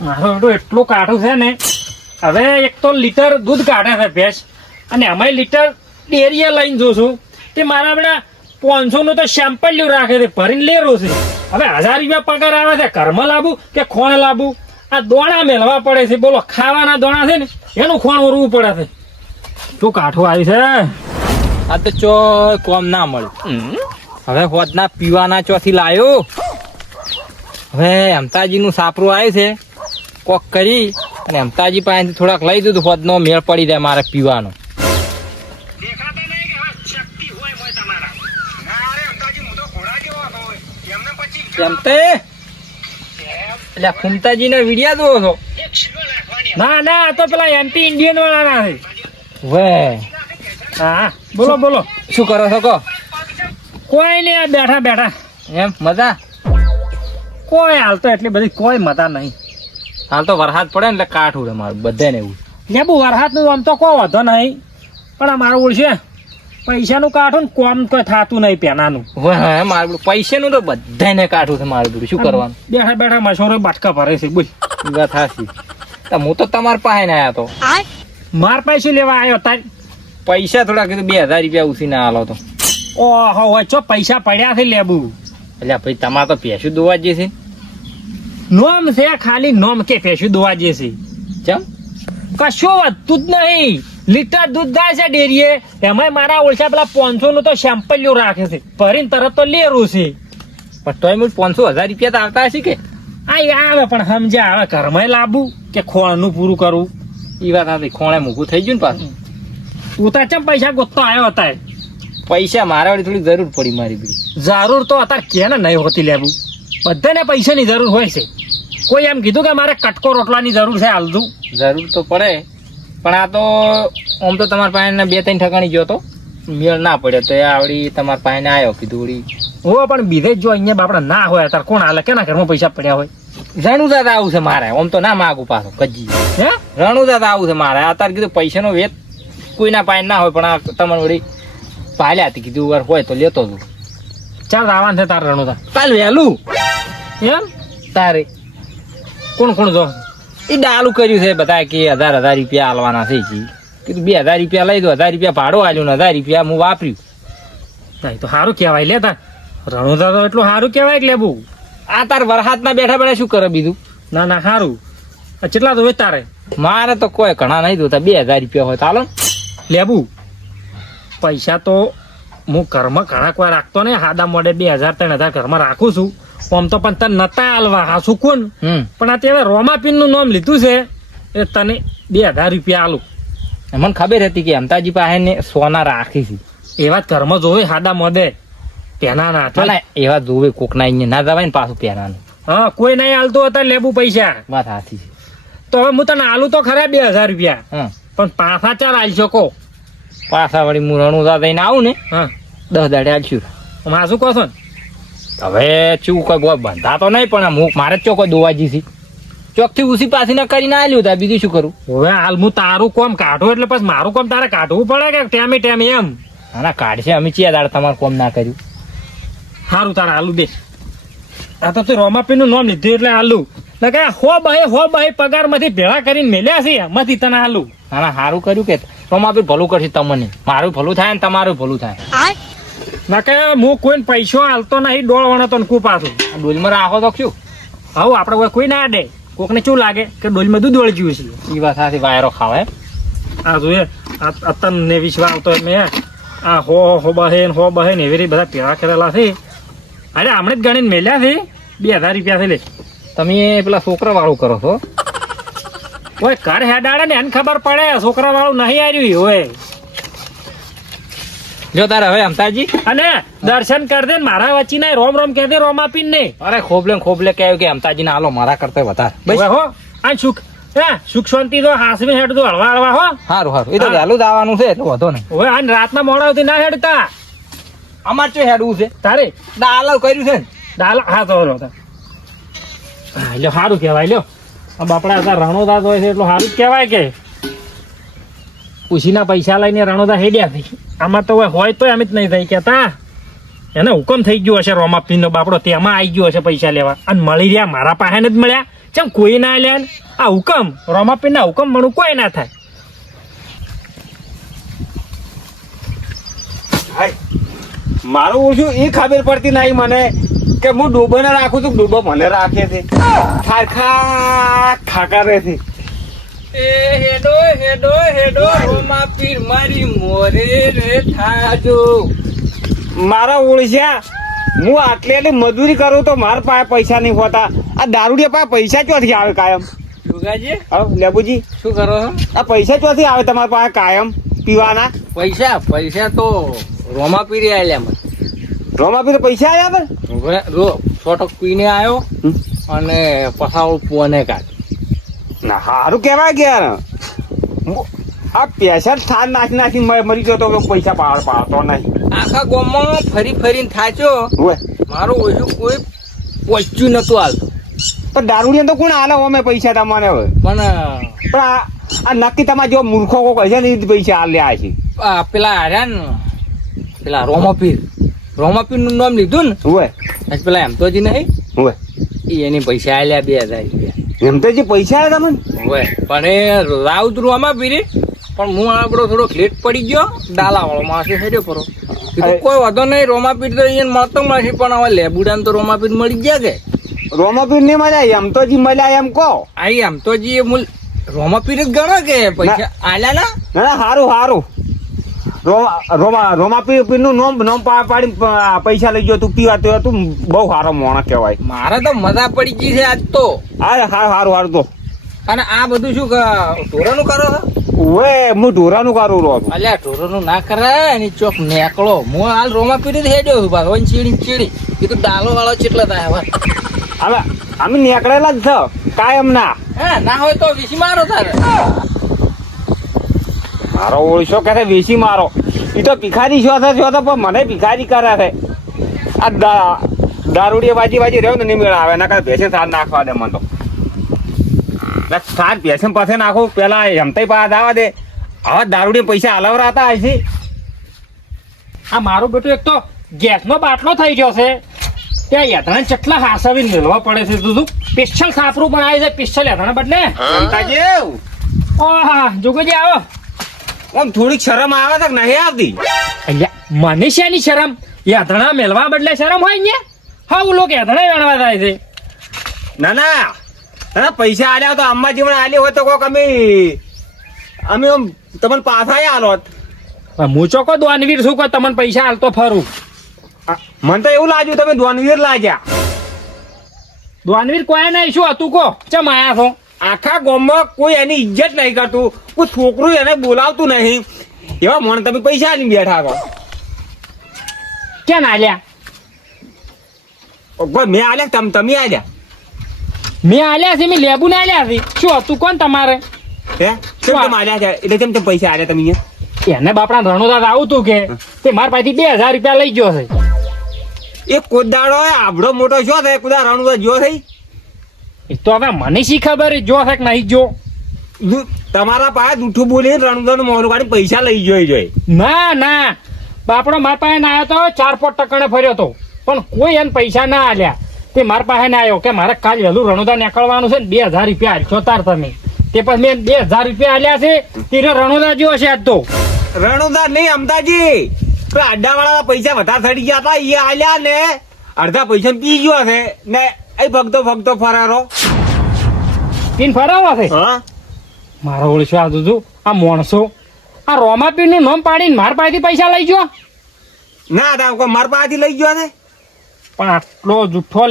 મારો બેટો એટલું કાઠું છે ને, હવે એક તો લીટર દૂધ કાઢે છે ભેંસ, અને અમે લીટર ડેરીએ લઈને જોશું તે મારા બેટા 500 નું તો સેમ્પલ રાખે છે, ભરીને લેરો છે. હવે 1000 રૂપિયા પગાર આવે છે, ઘરમાં લાવું કે ખોણ લાવું? આ દોણા મેળવા પડે છે, બોલો. ખાવાના દોણા છે ને એનું ખોણ ઓરવું પડે છે. શું કાઠું આવ્યું છે? આ તો ચો કોમ ના મળ્યું. હવે હોદના પીવાના ચોથી લાયો. હવે અમતાજી નું સાપરું આવ્યું છે, કોક કરી અને અમતાજી પાસેથી થોડાક લઈ દીધું. હોદનો મેળ પડી જાય મારે પીવાનો. એટલે ફૂમતાજી ને વિડિયા દો છો? ના ના, તો પેલા એન્ટી ઇન્ડિયન વાળા છે. વે હા બોલો બોલો. શું કરો છો કહો? કોઈ નહીં, આ બેઠા બેઠા. એમ મજા? કોઈ હાલ તો એટલી બધી કોઈ મજા નહીં. હાલ તો વરસાદ પડે ને એટલે કાઠું રે મારું બધે ને એવું. લેબુ વરસાદ નું આમ તો કોઈ વધો નહીં, પણ આ મારું ઓળશે પૈસાનું કાઠું ને કોમ કોઈ થતું નહીં પેનાનું. હવે મારું પૈસાનું તો બધાને કાઠું છે મારું બધું. શું કરવાનું? બેઠા બેઠા મશોરો બાટકા ભરે છે. બોલ. એ વાત હાચી. હું તો તમારા પાસે ને આવ્યા તો. માર પૈસે લેવા આવ્યો તાર? પૈસા થોડા કીધું 2000 રૂપિયા ઉછીને આલો તો. ઓહો, ચો પૈસા પડ્યા છે લેબુ? એટલે ભાઈ તમારે તો ભેંસું દોવા જે છે. નોમ છે ખાલી, નોમ કે ભેંસું દોવા જે છે. ચમ કશું વધતું જ નહીં. લીટર દૂધ થાય છે ડેરીએ, એમાં મારા ઓળખા પેલા 500 નું તો સેમ્પલ રાખે છે, ભરીને તરત તો લેરું છે. પણ તોય 500,000 રૂપિયા તો આવતા હશે કે? આવે પણ સમજ્યા, હવે ઘરમાં લાવવું કે ખોળનું પૂરું કરવું? એ વાત હતી, ખોણે મૂકું થઈ ગયું ને પાછું. તું તો ચમ પૈસા ગોતતો આવ્યો હતા? પૈસા મારા વળી થોડી જરૂર પડી મારી બધી. જરૂર તો અત્યારે કે ને નહીં હોતી લેવું. બધાને પૈસાની જરૂર હોય છે. કોઈ એમ કીધું કે મારે કટકો રોટલાની જરૂર છે હાલતું? જરૂર તો પડે, પણ આ તો આમ તો તમારા પાસે 2-3 ઠકાણી ગયો તો મેળ ના પડ્યો તો આવડી તમારા પાસે આવ્યો. કીધું વળી હો, પણ બીજે જો અહીંયા બાપડા ના હોય તાર કોણ હાલે? કેના ઘરમાં પૈસા પડ્યા હોય? રણુદાદા આવું છે મારે. આમ તો ના માગું પાછો કજી. હે રણુદાદા આવું છે મારે. અત્યારે કીધું પૈસાનો વેત કોઈના પાસે ના હોય, પણ આ તમારે વળી પાલ્યા હતી. કીધું વાર હોય તો લેતો તું. ચાલ આવવાનું છે તાર રણુદા? કાલ વહેલું. એમ? તારે કોણ કોણ જો? એ ડાલું કર્યું છે બધા કે 1000 રૂપિયા આલવાના છે. કીધું 2000 રૂપિયા લઈ દો. 1000 રૂપિયા ભાડું આલ્યું ને 1000 રૂપિયા હું વાપર્યું. તો સારું કહેવાય લે તાર રણુદા, તો એટલું સારું કહેવાય કે લેવું. આ તાર વરસાદમાં બેઠા બેઠા શું કરે બીજું? ના ના સારું. કેટલા તો તારે? મારે તો કોઈ ઘણા નહીં દોતા. 2000 રૂપિયા હોય ચાલો લેવું. પૈસા તો હું ઘરમાં ઘણા કોઈ રાખતો નહીં. હાદા મોડે 2000-3000 ઘરમાં રાખું છું. આમ તો પણ તને નતા આલવા હાસું કોણ? પણ આ તે રોમાપીન નું નામ લીધું છે એ તને 2000 રૂપિયા આલું. મને ખબર હતી કે અમતાજી પાસે ને સોના રાખી છે. એવા ઘરમાં જોવે હાદા મોડે પેના ના એવા જોવે કોક ના ના જવાય ને પાછું પેનાનું. હા, કોઈ નહીં હાલતું હતા લેવું પૈસા. વાત સાચી છે. તો હવે હું તને આલું તો ખરા 2000 રૂપિયા, પણ પાછા ચાર આલ શકો. પાછા વળી હું રણુદા થઈને આવું ને 10 દાડે આલશું. શું કહો છો ને? હવે ચું કોઈ બંધા તો નહીં, પણ મારે જ ચોખ્ખો દોવાજી છે. ચોક થી ઉસી પાછી ના કરીને આલ્યું તા. બીજું શું કરું? હવે હાલ હું તારું કોમ કાઢું એટલે પછી મારું કોમ તારે કાઢવું પડે કે ટેમે ટેમ? એમ ના કાઢશે. અમે ચિયા દાડ તમારું કોમ ના કર્યું. સારું તારે આલુ બે. આ તો રોમાપીન નું નામ લીધું એટલે આલુ. હો બહે પગાર માંથી ભેળા કરીને મેલ્યા છે, એમાંથી તને આલુ. ના સારું કર્યું કે રોમાપીન ભલું કરશે તમને. મારું ભલું થાય ને તમારું ભલું થાય. ના કે હું કોઈ પૈસો હાલતો નહીં. ડોળ વણો તો કુ પાછું ડોલમાં રાખો તો શું? હવે આપડે કોઈ ના આડે. કોકને શું લાગે કે ડોલમાં દૂધ વળી ગયું છે? એ વાત સાથે વાયરો ખાવા. આ જોઈએ તને વિશ્વાસ આવતો મેં આ હો બહે ને એવી રીતે બધા પેલા કરેલા છે. અરે હમણે જ ગણીને મેલ્યા છે. 2000 રૂપિયા છે લે. તમે પેલા છોકરા વાળું કરો છો? ઓય ઘર હેડાડે ને એને ખબર પડે. છોકરા વાળું નહીં આવ્યું હોય. જો તારે હવે અમતાજી અને દર્શન કર દે મારા વચ્ચે ના રોમ રોમ કહે દે રોમાપીન ને. અરે ખોબલે કહ્યું કે અમતાજી ને હાલો મારા કરતા વધારે હો. આ સુખ શાંતિ તો હાસવી હેડ તો હળવા હો. સારું એ તો વહેલું જ આવવાનું છે એટલે વધો નહીં. હવે આ રાતના મોડા સુધી ના હેડતા. અમાર ચો હેડવું છે તારે? ડાલ કર્યું છે ને. ડાલ હા તો એટલે સારું કહેવાય. લ્યો બાપડા હતા રણોદા હોય છે એટલું સારું જ કહેવાય કે ઉછીના પૈસા લઈને રણોદા હેડ્યા થઈ. આમાં તો હોય તો એમ જ નહીં થઈ કેતા. એને હુકમ થઈ ગયો હશે રોમાપીન નો બાપડો, તેમાં આવી ગયો હશે પૈસા લેવા અને મળી રહ્યા મારા પાસે જ મળ્યા. ચમ કોઈ ના લે આ હુકમ રોમાપીર ના હુકમ મણું કોઈ ના થાય. મારું ઓછું એ ખબર પડતી નહીં મને કે હું ડૂબોને રાખું છું, ડૂબો મને રાખે છે. ખા કરે છે. એ હેડો હેડો હેડો રોમાપીર મારી મોરે રે થાજો. મારા ઓળખ્યા હું આટલી મજૂરી કરું તો મારા પાસે પૈસા નહીં હોતા. આ દારૂડિયા પાસે પૈસા ચોથી આવે કાયમ? જોગાજી લેબુજી શું કરો છો? આ પૈસા ચોથી આવે તમારા પાસે કાયમ પીવાના? પૈસા તો રોમાપીરે આલ્યા મને. રોમાપીર પૈસા આવ્યા હવે છોટક પીને આવ્યો અને પસાવળ પોને કાઢ. ના સારું કેવાય ગયા. આ પૈસા થાર નાખી મરી ગયો તો પૈસા પાડતો નહીં. આખા ગામમાં ફરી ફરીને થાચો. મારું ઓછું કોઈ પહોંચ્યું નતું હાલતું. પણ દારૂડિયા તો કોણ હાલે અમે પૈસા તમને હવે? પણ આ નક્કી તમારે જો મૂર્ખો કોઈ હશે ને એ પૈસા હાલ્યા છે. પેલા હાર્યા ને પેલા રોમાપીર નું નામ લીધું ને આજ પેલા એમ તો જ નહીં એની પૈસા આલ્યા 2000 રૂપિયા. એમ તો જે પૈસા આવ્યા તમને? પણ એ રાઉત રોમાપીર પણ હું આપણો થોડો લેટ પડી ગયો. ડાલા વાળો માસે હેડ્યો પરો. કોઈ વાંધો નહીં, રોમાપીર તો અહીંયા મળતો મળશે પણ હવે લેબુડાને તો રોમાપીર મળી ગયા કે? રોમાપીર ને મળ્યા એમ તો જી મળ્યા એમ કહો. આઈ એમ તો જી રોમાપીર જ ગણો કે પૈસા આલ્યા ના? ના સારું રોમાપીર નું નોમ પાડી પૈસા લઈ ગયો તું પીવા તો તું બહુ સારો મોણા કહેવાય. મારે તો મજા પડી ગઈ છે આજ તો. સારું તો. અને આ બધું શું ઢોરાનું કરો છો? હું ઢોરાનું કરું રહું. અલ્યા ઢોરાનું ના કરાય એની ચોક નેકળો. હું હાલ રોમાપીર જ હેડ્યો છું ભાઈ ચીડી કીધું ડાલો વાળો ચેટલા થાય હવે અમે નીકળેલા જ છો કાયમ ના. ના હોય તો વીસી મારો તારે. મારો ઓળશો કે વેચી મારો. એ તો ભિખારી છો પણ મને ભિખારી કરે છે. આ દારૂડિયા બાજી રહ્યો ને નહીં મેળ આવે ના ભેસે સાર નાખવા દે મને તો. સાર ભેસે પાસે નાખું પેલા એમતાઈ પાસે આવવા દે. હવે દારૂડિયા પૈસા હલાવરા હતા છે. આ મારું બેટું એક તો ગેસનો બાટલો થઈ ગયો છે ત્યાં યાત્રા ચટલા હાસવીને મેળવા પડે છે. તું સ્પેશિયલ સાપરું બનાવે છે સ્પેશિયલ યાત્રા બદલે. ઓહા જોગોજી આવો. આમ થોડીક શરમ આવે છે નહીં આવતી? મને શેની શરમ? યાત્રા મેળવા બદલે શરમ હોય ને? હા લોકો યાત્રા વેણવા થાય છે. ના પૈસા આલ્યા તો અંબાજી મને આલ્યો હોય તો કોક અમે તમને પાછા આલોત. હું ચોખ્ખો દોનવીર શું કહો તમને પૈસા હાલતો ફરું? મને તો એવું લાગ્યું તમે દોનવીર લાગ્યા. દોનવીર કોઈ નહીં, શું હતું કો ચમ આયા છો? આખા ગામમાં કોઈ એની ઇજ્જત નહીં કરતું, કોઈ છોકરું એને બોલાવતું નહીં, એવા મને તમે પૈસા આલી બેઠા છો. ક્યાં ના આલ્યા? મેં આલ્યા તમે આલ્યા? મેં આલ્યા છે, મેં લેબુ ના આલ્યા છે. શું હતું કોણ તમારે? કેમ આલ્યા છે? એટલે કેમ પૈસા આલ્યા તમે? એને બાપડા રણોદાસ આવું તું કે તે મારા પાસેથી 2000 રૂપિયા લઈ ગયો છે. એ કોદાડો આબડો મોટો છો થાય કુદા રણુદાસ જો થઈ? એ તો હવે મને શી ખબર જો છે કે નહીં જો. તમારા પાસે જૂઠું બોલી રણુદાનું મોઢું કાઢી પૈસા લઈ જોઈ. ના બાપડો મારા પાસે ના આવ્યો તો 4-5 ટકાને ફર્યો તો પણ કોઈ એને પૈસા ના આલ્યા. તે મારા પાસે ના આવ્યો કે મારે કાલ વહેલું રણુદા નીકળવાનું છે ને 2000 રૂપિયા આલશો તાર તમે. તે પછી મેં 2000 રૂપિયા આલ્યા છે. તેને રણુદા જેવો છે આજ તો. રણુદા નહીં અમદાજી, અડ્ડા વાળા પૈસા વધારે થડી ગયા હતા એ આલ્યા ને અડધા પૈસા પી ગયો છે ને એ ભગતો ફરારો પીન ફરાવો છે. મારો ઓળશો આ તું આ માણસો આ રોમાપીર નું નામ પાડીને માર પાસેથી પૈસા લઈ ગયો. ના મારા પાસેથી લઈ ગયો ને. પણ આટલો જુઠ્ઠો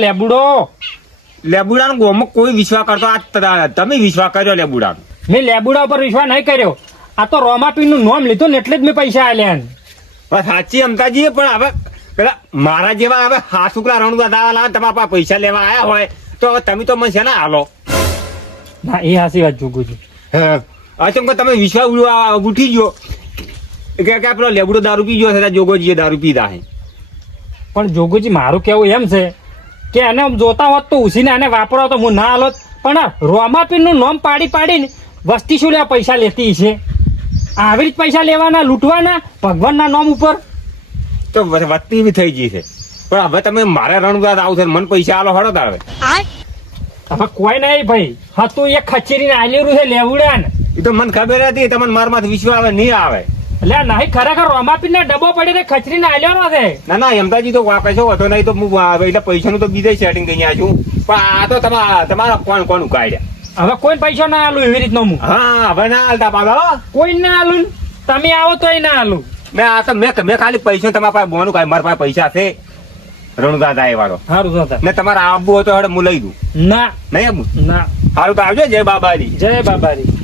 લેબુડાનો ગોમાં કોઈ વિશ્વાસ કરતો આ તમે વિશ્વાસ કર્યો લેબુડાનો? મેં લેબુડા ઉપર વિશ્વાસ નહીં કર્યો. આ તો રોમાપીર નું નામ લીધું ને એટલે જ મેં પૈસા આલ્યા. સાચી અમતાજી, પણ હવે પેલા મારા જેવા હવે હા શુક્લા રણુદા દાવા લાવે તમારા પાસે પૈસા લેવા આવ્યા હોય તો હવે તમે તો મને છે ને હાલો. ના એ હાસી વાત જોગુજી. અચમ તમે વિશ્વાસ ઉઠી ગયો કે પેલો લેબડો દારૂ પી ગયો છે જોગોજીએ દારૂ પીધા છે. પણ જોગુજી મારું કેવું એમ છે કે એને જોતા હોત તો ઉસીને એને વાપરો તો હું ના હાલોત. પણ રોમાપીર નું નામ પાડીને વસ્તી શું લેવા પૈસા લેતી છે? આવી રીતે પૈસા લેવાના લૂંટવાના ભગવાનના નામ ઉપર તો વસ્તી બી થઈ ગઈ છે. પણ હવે તમે મારે રણુદાસ આવું છે મને પૈસા આલો હળો તારે. હવે કોઈ નહીં ભાઈ હતું એક ખચેરીને આલેલું છે લેવડા ને એ તો મને ખબર હતી તમને મારમાંથી વિશ્વાસ આવે નહીં આવે. એટલે નહીં ખરેખર રોમાપીર ડબ્બો પડી ને ખચરીને આલ્યો છે. ના ના એમતાજી તો કશો હતો નહીં તો હું એટલે પૈસાનું તો બીજે સેટિંગ કરી છું પણ આ તો તમારા કોણ ઉકાળ્યા. હવે કોઈ પૈસા ના આલું એવી રીતનો હું હા હવે ના હાલતા પાછા. કોઈ ના આલું તમે આવો તોય ના આલું. મેં ખાલી પૈસા તમારા પાસે બોનું કાંઈ મારા પાસે પૈસા છે રણુદાદા એ વાળો સારું દાદા ને તમારે આવવું હોય તો હવે હું લઈ દઉં. ના નહીં આવું ના સારું તો આવજો. જય બાબાજી. જય બાબાજી.